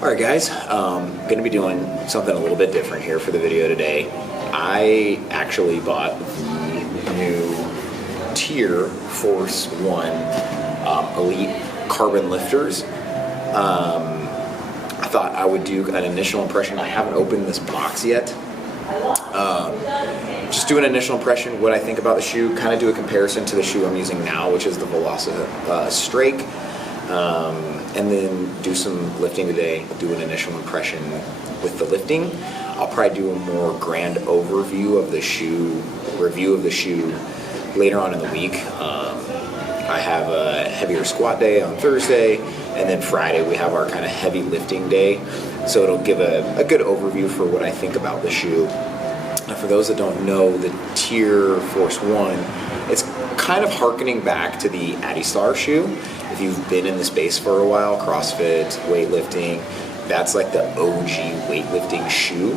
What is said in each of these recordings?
Alright guys, going to be doing something a little bit different here for the video today. I actually bought the new TYR Force 1 Elite Carbon Lifters. I thought I would do an initial impression. I haven't opened this box yet. Just do an initial impression, what I think about the shoe, kind of do a comparison to the shoe I'm using now, which is the Velocita Strake. And then do some lifting today, do an initial impression with the lifting. I'll probably do a more grand overview of the shoe, review of the shoe later on in the week. I have a heavier squat day on Thursday, and then Friday we have our kind of heavy lifting day. So it'll give a good overview for what I think about the shoe. Now for those that don't know, the TYR Force 1, it's kind of harkening back to the Adistar shoe. If you've been in the space for a while, CrossFit, weightlifting, that's like the OG weightlifting shoe.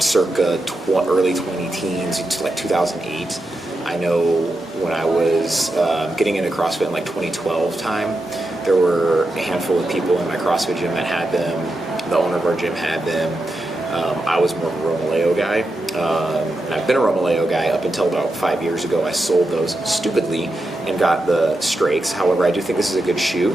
Circa early 20-teens, like 2008. I know when I was getting into CrossFit in like 2012 time, there were a handful of people in my CrossFit gym that had them. The owner of our gym had them. I was more of a Reveiw guy, and I've been a Reveiw guy up until about 5 years ago. I sold those stupidly and got the Strakes. However, I do think this is a good shoe.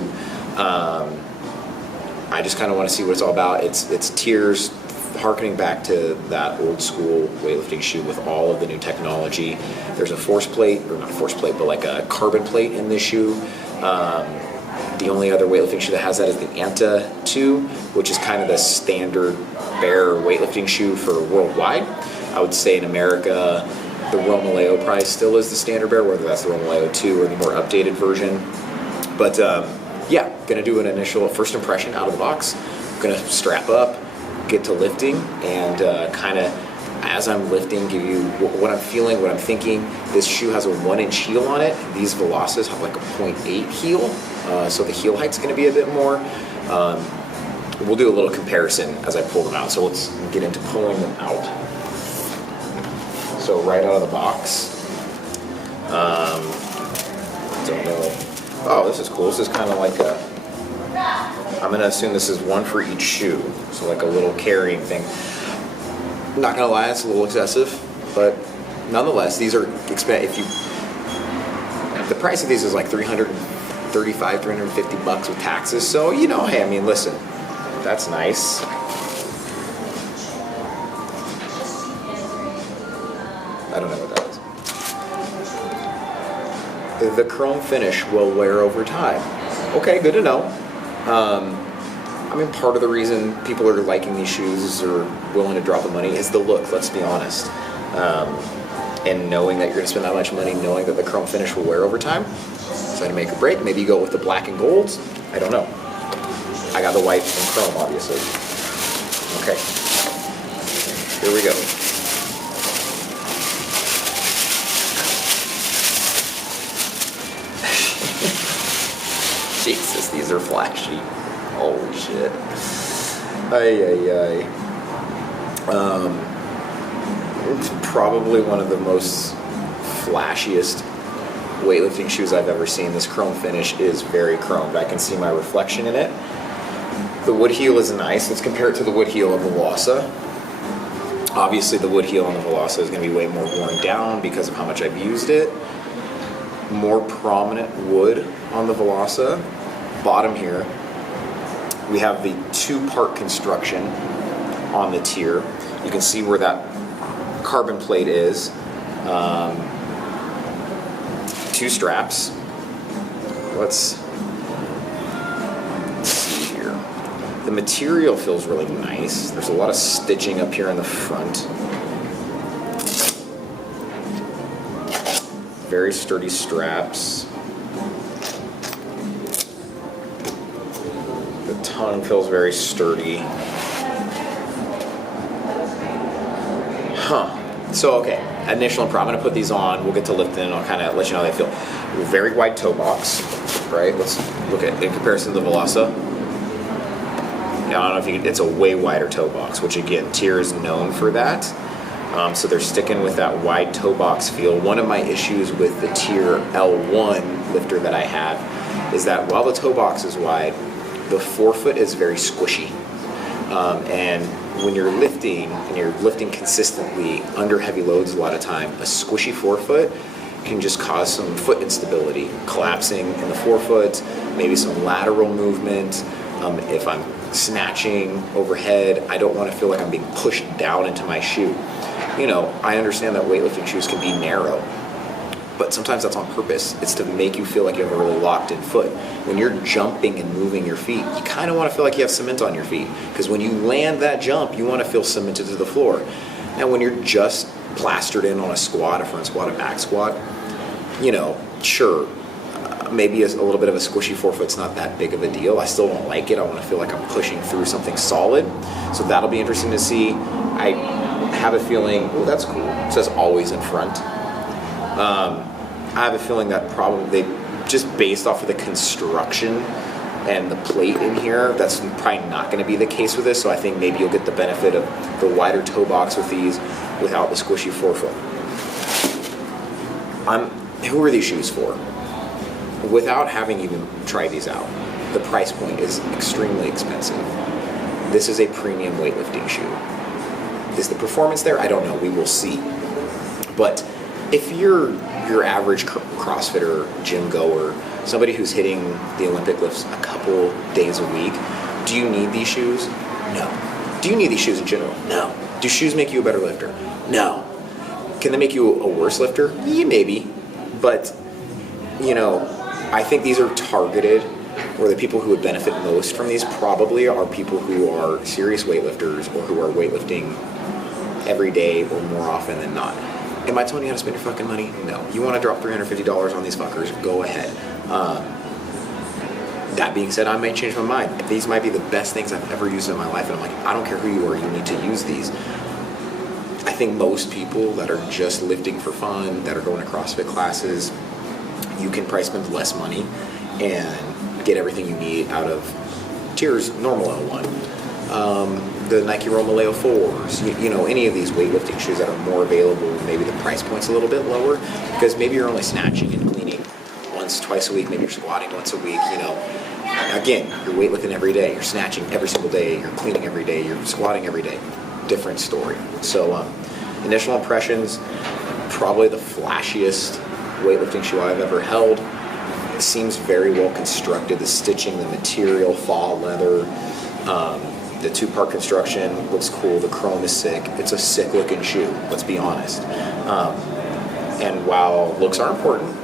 I just kind of want to see what it's all about. It's TYR's harkening back to that old school weightlifting shoe with all of the new technology. There's a force plate, or not a force plate, but like a carbon plate in this shoe. The only other weightlifting shoe that has that is the Anta 2, which is kind of the standard bare weightlifting shoe for worldwide. I would say in America, the Reveiw price still is the standard bare, whether that's the Reveiw 2 or the more updated version. But yeah, gonna do an initial first impression out of the box. Gonna strap up, get to lifting, and kind of as I'm lifting, give you what I'm feeling, what I'm thinking. This shoe has a 1-inch heel on it. These Velocitas have like a 0.8 heel, so the heel height's going to be a bit more. We'll do a little comparison as I pull them out. So let's get into pulling them out. So right out of the box, don't know. Oh, this is cool. This is kind of like I'm going to assume this is one for each shoe, so like a little carrying thing. Not gonna lie, it's a little excessive, but nonetheless, these are expensive. The price of these is like $335, $350 with taxes. So you know, hey, I mean, listen, that's nice. I don't know what that is. The chrome finish will wear over time. Okay, good to know. I mean, part of the reason people are liking these shoes or willing to drop the money is the look, let's be honest. And knowing that you're going to spend that much money, knowing that the chrome finish will wear over time. So to make a break, maybe you go with the black and golds. I don't know. I got the white and chrome, obviously. Okay. Here we go. Jesus, these are flashy. Holy shit. It's probably one of the most flashiest weightlifting shoes I've ever seen. This chrome finish is very chromed. I can see my reflection in it. The wood heel is nice. Let's compare it to the wood heel of the Velocita. Obviously the wood heel on the Velocita is going to be way more worn down because of how much I've used it. More prominent wood on the Velocita. Bottom here, we have the two-part construction on the TYR. You can see where that carbon plate is. Two straps. Let's see here. The material feels really nice. There's a lot of stitching up here in the front. Very sturdy straps. The tongue feels very sturdy. So, okay, initial impression. I'm going to put these on. We'll get to lifting and I'll kind of let you know how they feel. Very wide toe box, right? Let's look at in comparison to the Velocita. Yeah, I don't know if you can, it's a way wider toe box, which again, TYR is known for that. So they're sticking with that wide toe box feel. One of my issues with the TYR L1 lifter that I have is that while the toe box is wide, the forefoot is very squishy. And when you're lifting, and you're lifting consistently under heavy loads a lot of time, a squishy forefoot can just cause some foot instability, collapsing in the forefoot, maybe some lateral movement. If I'm snatching overhead, I don't want to feel like I'm being pushed down into my shoe. I understand that weightlifting shoes can be narrow, but sometimes that's on purpose. It's to make you feel like you have a really locked in foot. When you're jumping and moving your feet, you kind of want to feel like you have cement on your feet, because when you land that jump, you want to feel cemented to the floor. Now, when you're just plastered in on a squat, a front squat, a back squat, sure, maybe a little bit of a squishy forefoot's not that big of a deal. I still don't like it. I want to feel like I'm pushing through something solid. So that'll be interesting to see. I have a feeling, that's cool. It says always in front. I have a feeling that probably, just based off of the construction and the plate in here, that's probably not going to be the case with this. So I think maybe you'll get the benefit of the wider toe box with these without the squishy forefoot. Who are these shoes for? Without having even tried these out, the price point is extremely expensive. This is a premium weightlifting shoe. Is the performance there? I don't know. We will see. But if you're your average CrossFitter, gym goer, somebody who's hitting the Olympic lifts a couple days a week, do you need these shoes? No. Do you need these shoes in general? No. Do shoes make you a better lifter? No. Can they make you a worse lifter? Yeah, maybe. But, I think these are targeted, or the people who would benefit most from these probably are people who are serious weightlifters or who are weightlifting every day or more often than not. Am I telling you how to spend your fucking money? No. You want to drop $350 on these fuckers? Go ahead. That being said, I may change my mind. These might be the best things I've ever used in my life, and I'm like, I don't care who you are, you need to use these. I think most people that are just lifting for fun, that are going to CrossFit classes, you can probably spend less money and get everything you need out of TYR's normal L1. The Nike Reveiw 4s, any of these weightlifting shoes that are more available, maybe the price point's a little bit lower, because maybe you're only snatching and cleaning once, twice a week, maybe you're squatting once a week, Again, you're weightlifting every day, you're snatching every single day, you're cleaning every day, you're squatting every day. Different story. So, initial impressions, probably the flashiest weightlifting shoe I've ever held. It seems very well constructed. The stitching, the material, fall leather, the two-part construction looks cool. The chrome is sick. It's a sick-looking shoe, let's be honest. And while looks are important,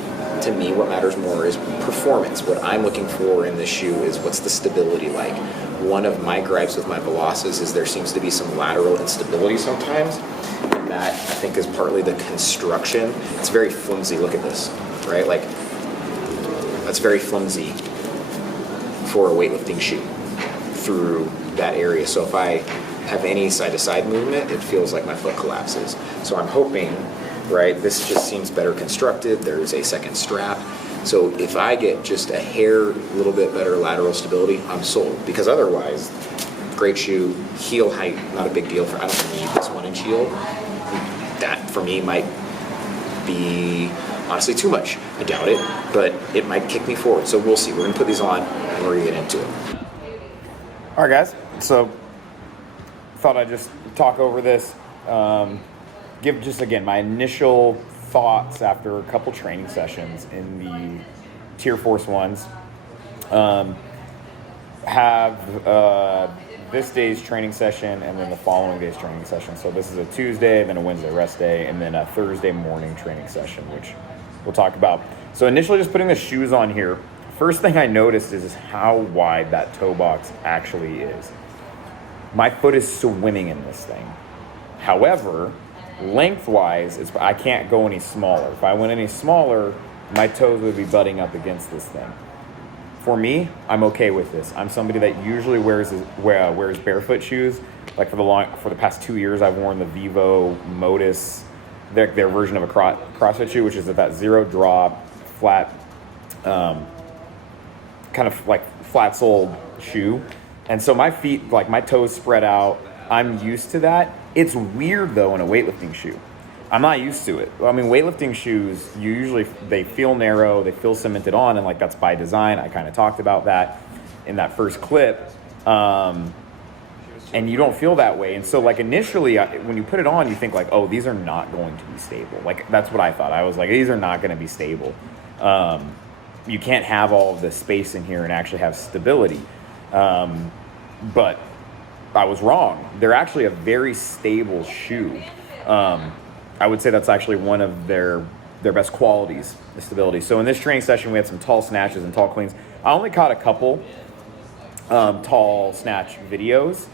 to me what matters more is performance. What I'm looking for in this shoe is what's the stability like. One of my gripes with my Velocys is there seems to be some lateral instability sometimes, and that I think is partly the construction. It's very flimsy. Look at this, right? Like, that's very flimsy for a weightlifting shoe through that area. So if I have any side-to-side movement, it feels like my foot collapses. So I'm hoping, right, this just seems better constructed. There's a second strap. So if I get just a hair, little bit better lateral stability, I'm sold. Because otherwise, great shoe, heel height, not a big deal. I don't need this 1-inch heel. That, for me, might be honestly too much. I doubt it, but it might kick me forward. So we'll see. We're going to put these on, and we're going to get into it. All right, guys. So thought I'd just talk over this. Give just, again, my initial thoughts after a couple training sessions in the TYR Force ones. Have this day's training session and then the following day's training session. So this is a Tuesday, then a Wednesday rest day, and then a Thursday morning training session, which we'll talk about. So initially just putting the shoes on here, first thing I noticed is how wide that toe box actually is. My foot is swimming in this thing. However, lengthwise, I can't go any smaller. If I went any smaller, my toes would be butting up against this thing. For me, I'm okay with this. I'm somebody that usually wears barefoot shoes. Like for the past 2 years, I've worn the Reveiw Modus, their version of a CrossFit shoe, which is that zero drop, flat, kind of like flat soled shoe. And so my feet, like my toes spread out. I'm used to that. It's weird though in a weightlifting shoe. I'm not used to it. I mean, weightlifting shoes, they feel narrow, they feel cemented on, and like that's by design. I kind of talked about that. in that first clip. And you don't feel that way. And so like initially when you put it on, you think like, oh, these are not going to be stable. Like that's what I thought. I was like, these are not going to be stable. You can't have all of the space in here and actually have stability. But I was wrong. They're actually a very stable shoe. I would say that's actually one of their best qualities, the stability. So in this training session, we had some tall snatches and tall cleans. I only caught a couple tall snatch videos.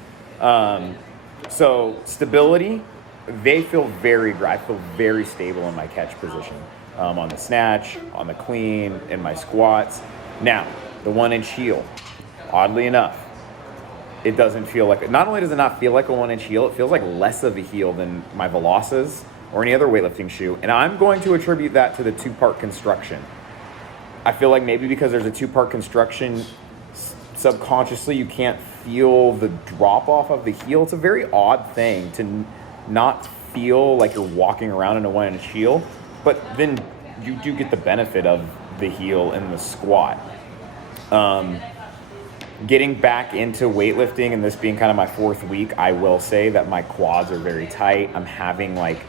So stability, I feel very stable in my catch position, on the snatch, on the clean, in my squats. Now, the 1-inch heel, oddly enough, it doesn't feel like, not only does it not feel like a 1-inch heel, it feels like less of a heel than my Velocas or any other weightlifting shoe. And I'm going to attribute that to the 2-part construction. I feel like maybe because there's a 2-part construction, subconsciously you can't feel the drop off of the heel. It's a very odd thing to not feel like you're walking around in a 1-inch heel, but then you do get the benefit of the heel in the squat. Getting back into weightlifting and this being kind of my 4th week, I will say that my quads are very tight. I'm having like,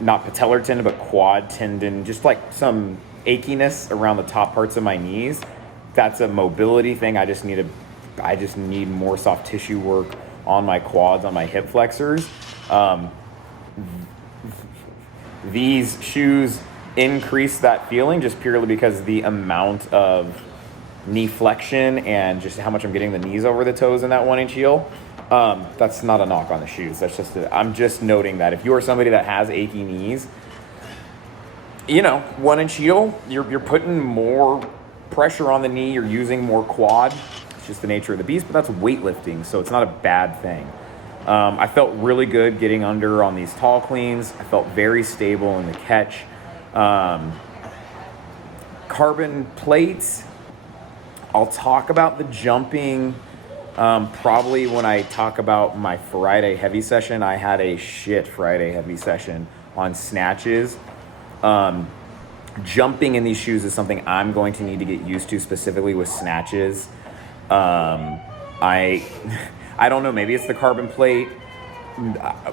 not patellar tendon, but quad tendon, just like some achiness around the top parts of my knees. That's a mobility thing. I just need more soft tissue work on my quads, on my hip flexors. These shoes increase that feeling just purely because the amount of knee flexion and just how much I'm getting the knees over the toes in that 1-inch heel. That's not a knock on the shoes. That's just I'm just noting that if you are somebody that has achy knees, 1-inch heel, you're putting more pressure on the knee, you're using more quad. It's just the nature of the beast, but that's weightlifting, so it's not a bad thing. I felt really good getting under on these tall cleans. I felt very stable in the catch. Carbon plates, I'll talk about the jumping probably when I talk about my Friday heavy session. I had a shit Friday heavy session on snatches. Jumping in these shoes is something I'm going to need to get used to, specifically with snatches. I don't know, maybe it's the carbon plate.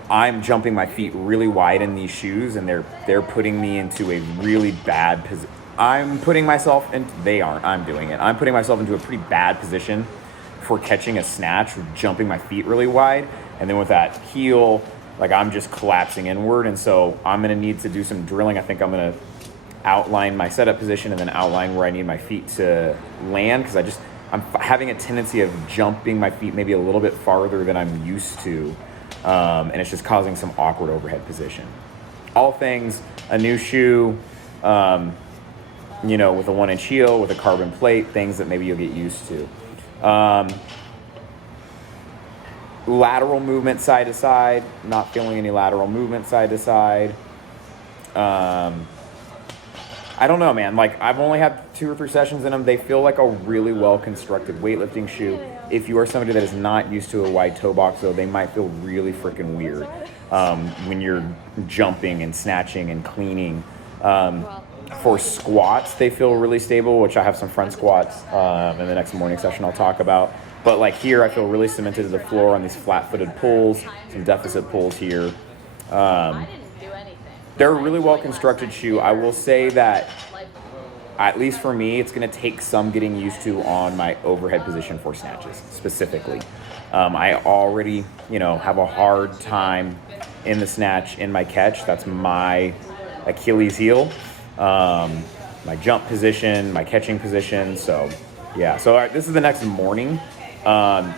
I'm jumping my feet really wide in these shoes, and they're putting me into a really bad position. I'm putting myself into a pretty bad position for catching a snatch, jumping my feet really wide. And then with that heel, like I'm just collapsing inward. And so I'm going to need to do some drilling. I think I'm going to outline my setup position and then outline where I need my feet to land, because I'm having a tendency of jumping my feet maybe a little bit farther than I'm used to. And it's just causing some awkward overhead position. All things, a new shoe, with a 1-inch heel, with a carbon plate, things that maybe you'll get used to. Lateral movement side to side, not feeling any lateral movement side to side. I don't know, man. Like, I've only had 2 or 3 sessions in them. They feel like a really well-constructed weightlifting shoe. If you are somebody that is not used to a wide toe box, though, they might feel really freaking weird when you're jumping and snatching and cleaning. For squats, they feel really stable, which I have some front squats in the next morning session I'll talk about. But like here, I feel really cemented to the floor on these flat-footed pulls, some deficit pulls here. They're a really well-constructed shoe. I will say that, at least for me, it's going to take some getting used to on my overhead position for snatches, specifically. I already, have a hard time in the snatch, in my catch. That's my Achilles heel. My jump position, my catching position. So, yeah. So, all right, this is the next morning.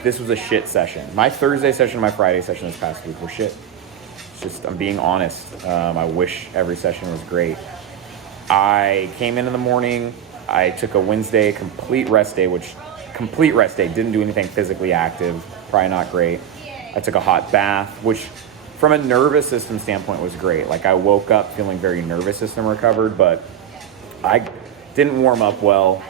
This was a shit session. My Thursday session and my Friday session this past week were shit. It's just, I'm being honest. I wish every session was great. I came in the morning. I took a Wednesday complete rest day, didn't do anything physically active, probably not great. I took a hot bath, which from a nervous system standpoint was great. Like, I woke up feeling very nervous system recovered, but I didn't warm up well.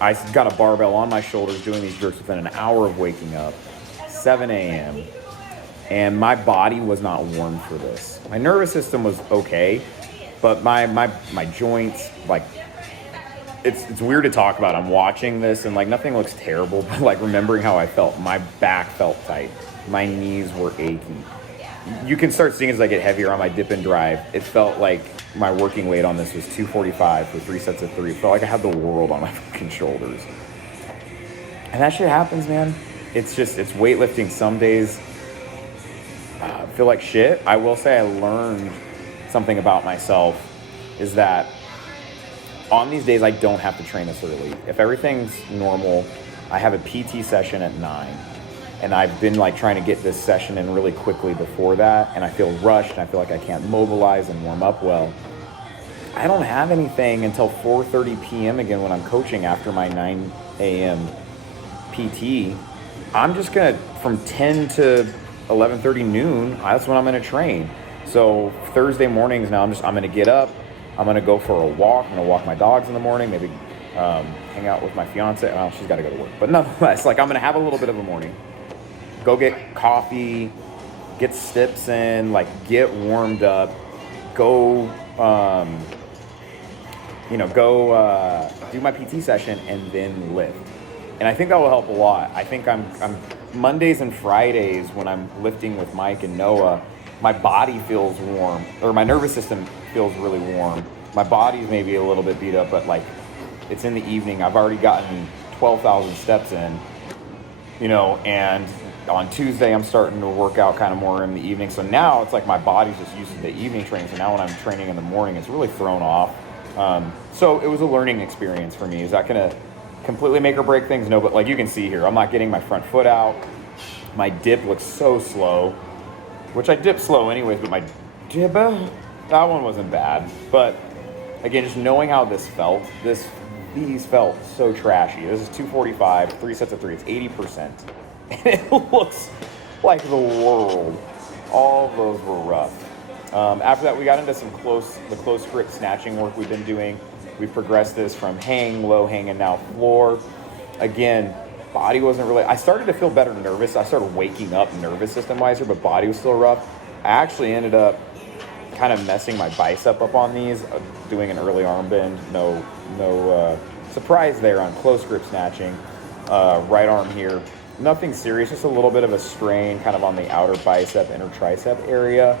I got a barbell on my shoulders doing these jerks within an hour of waking up, 7 a.m., and my body was not warm for this. My nervous system was okay, but my joints, like, it's weird to talk about. I'm watching this and like nothing looks terrible, but like remembering how I felt, my back felt tight, my knees were achy. You can start seeing as I get heavier on my dip and drive. It felt like my working weight on this was 245 for 3 sets of 3. It felt like I had the world on my fucking shoulders. And that shit happens, man. It's weightlifting. Some days feel like shit. I will say I learned something about myself is that on these days I don't have to train this early. If everything's normal, I have a PT session at 9. And I've been like trying to get this session in really quickly before that, and I feel rushed and I feel like I can't mobilize and warm up well. I don't have anything until 4:30 p.m. again when I'm coaching after my 9 a.m. PT. I'm just gonna, from 10 to 11:30 noon, that's when I'm gonna train. So Thursday mornings now, I'm gonna get up, I'm gonna go for a walk, I'm gonna walk my dogs in the morning, maybe hang out with my fiance. Well, she's gotta go to work, but nonetheless, like I'm gonna have a little bit of a morning. Go get coffee, get steps in, like get warmed up, go do my PT session and then lift. And I think that will help a lot. I think I'm Mondays and Fridays when I'm lifting with Mike and Noah, my body feels warm, or my nervous system feels really warm. My body's maybe a little bit beat up, but like it's in the evening. I've already gotten 12,000 steps in, and on Tuesday, I'm starting to work out kind of more in the evening. So now it's like my body's just used to the evening training. So now when I'm training in the morning, it's really thrown off. So it was a learning experience for me. Is that going to completely make or break things? No, but like you can see here, I'm not getting my front foot out. My dip looks so slow, which I dip slow anyways, but my dip, that one wasn't bad. But again, just knowing how this felt, these felt so trashy. This is 245, 3 sets of 3. It's 80%. And it looks like the world. All of those were rough. After that, we got into the close grip snatching work we've been doing. We progressed this from hang, low hang, and now floor. Again, body wasn't really, I started to feel better nervous. I started waking up nervous system-wise here, but body was still rough. I actually ended up kind of messing my bicep up on these, doing an early arm bend. No surprise there on close grip snatching. Right arm here. Nothing serious, just a little bit of a strain kind of on the outer bicep, inner tricep area.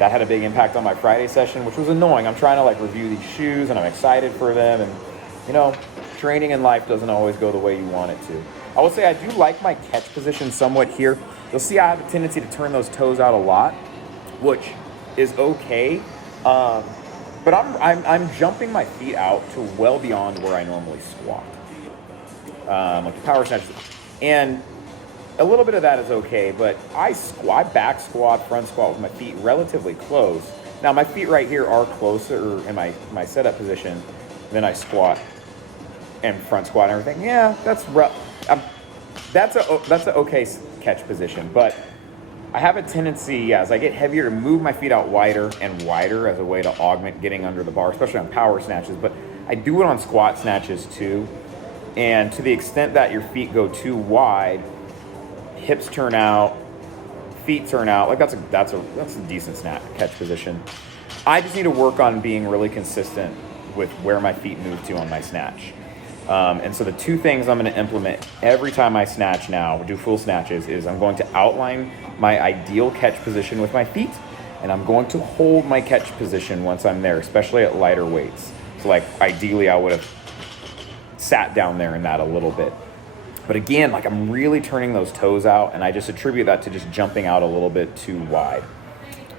That had a big impact on my Friday session, which was annoying. I'm trying to like review these shoes and I'm excited for them. And training in life doesn't always go the way you want it to. I will say I do like my catch position somewhat here. You'll see I have a tendency to turn those toes out a lot, which is okay. But I'm jumping my feet out to well beyond where I normally squat. Like the power snatch. And a little bit of that is okay, but I back squat, front squat with my feet relatively close. Now my feet right here are closer in my setup position than I squat and front squat and everything. Yeah, that's rough. That's an okay catch position, but I have a tendency, as I get heavier, to move my feet out wider and wider as a way to augment getting under the bar, especially on power snatches. But I do it on squat snatches too. And to the extent that your feet go too wide, hips turn out, feet turn out. Like that's a decent catch position. I just need to work on being really consistent with where my feet move to on my snatch. And so the two things I'm going to implement every time I snatch now, do full snatches, is I'm going to outline my ideal catch position with my feet, and I'm going to hold my catch position once I'm there, especially at lighter weights. So like ideally I would have sat down there in that a little bit. But again, like I'm really turning those toes out, and I just attribute that to just jumping out a little bit too wide.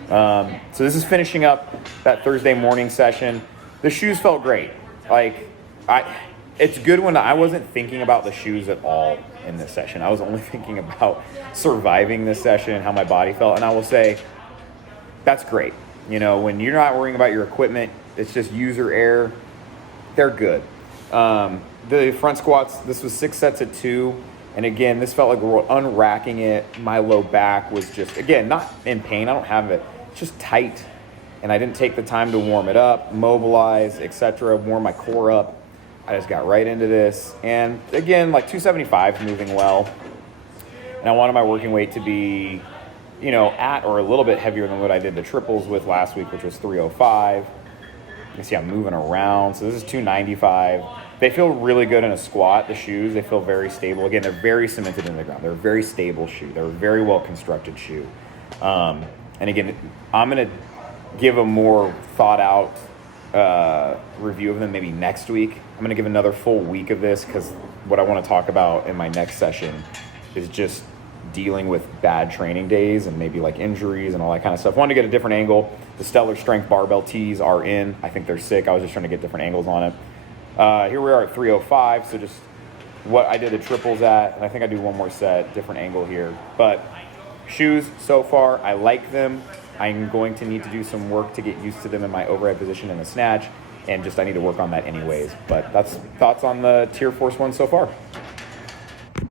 So this is finishing up that Thursday morning session. The shoes felt great. It's good when I wasn't thinking about the shoes at all in this session. I was only thinking about surviving this session and how my body felt. And I will say, that's great. When you're not worrying about your equipment, it's just user error, they're good. The front squats, this was 6 sets at 2. And again, this felt like we were unracking it. My low back was just, again, not in pain. I don't have it. It's just tight. And I didn't take the time to warm it up, mobilize, etc., warm my core up. I just got right into this. And again, like 275 is moving well. And I wanted my working weight to be, at or a little bit heavier than what I did the triples with last week, which was 305. can see I'm moving around. So this is 295. They feel really good in a squat, the shoes. They feel very stable. Again, they're very cemented in the ground. They're a very stable shoe. They're a very well constructed shoe. And again, I'm going to give a more thought out review of them maybe next week. I'm going to give another full week of this because what I want to talk about in my next session is just dealing with bad training days and maybe like injuries and all that kind of stuff. I wanted to get a different angle. The Stellar Strength barbell tees are in. I think they're sick. I was just trying to get different angles on it. Here we are at 305. So just what I did the triples at, and I think I do one more set, different angle here. But shoes so far, I like them. I'm going to need to do some work to get used to them in my overhead position in the snatch, and just I need to work on that anyways. But that's thoughts on the TYR Force 1 so far.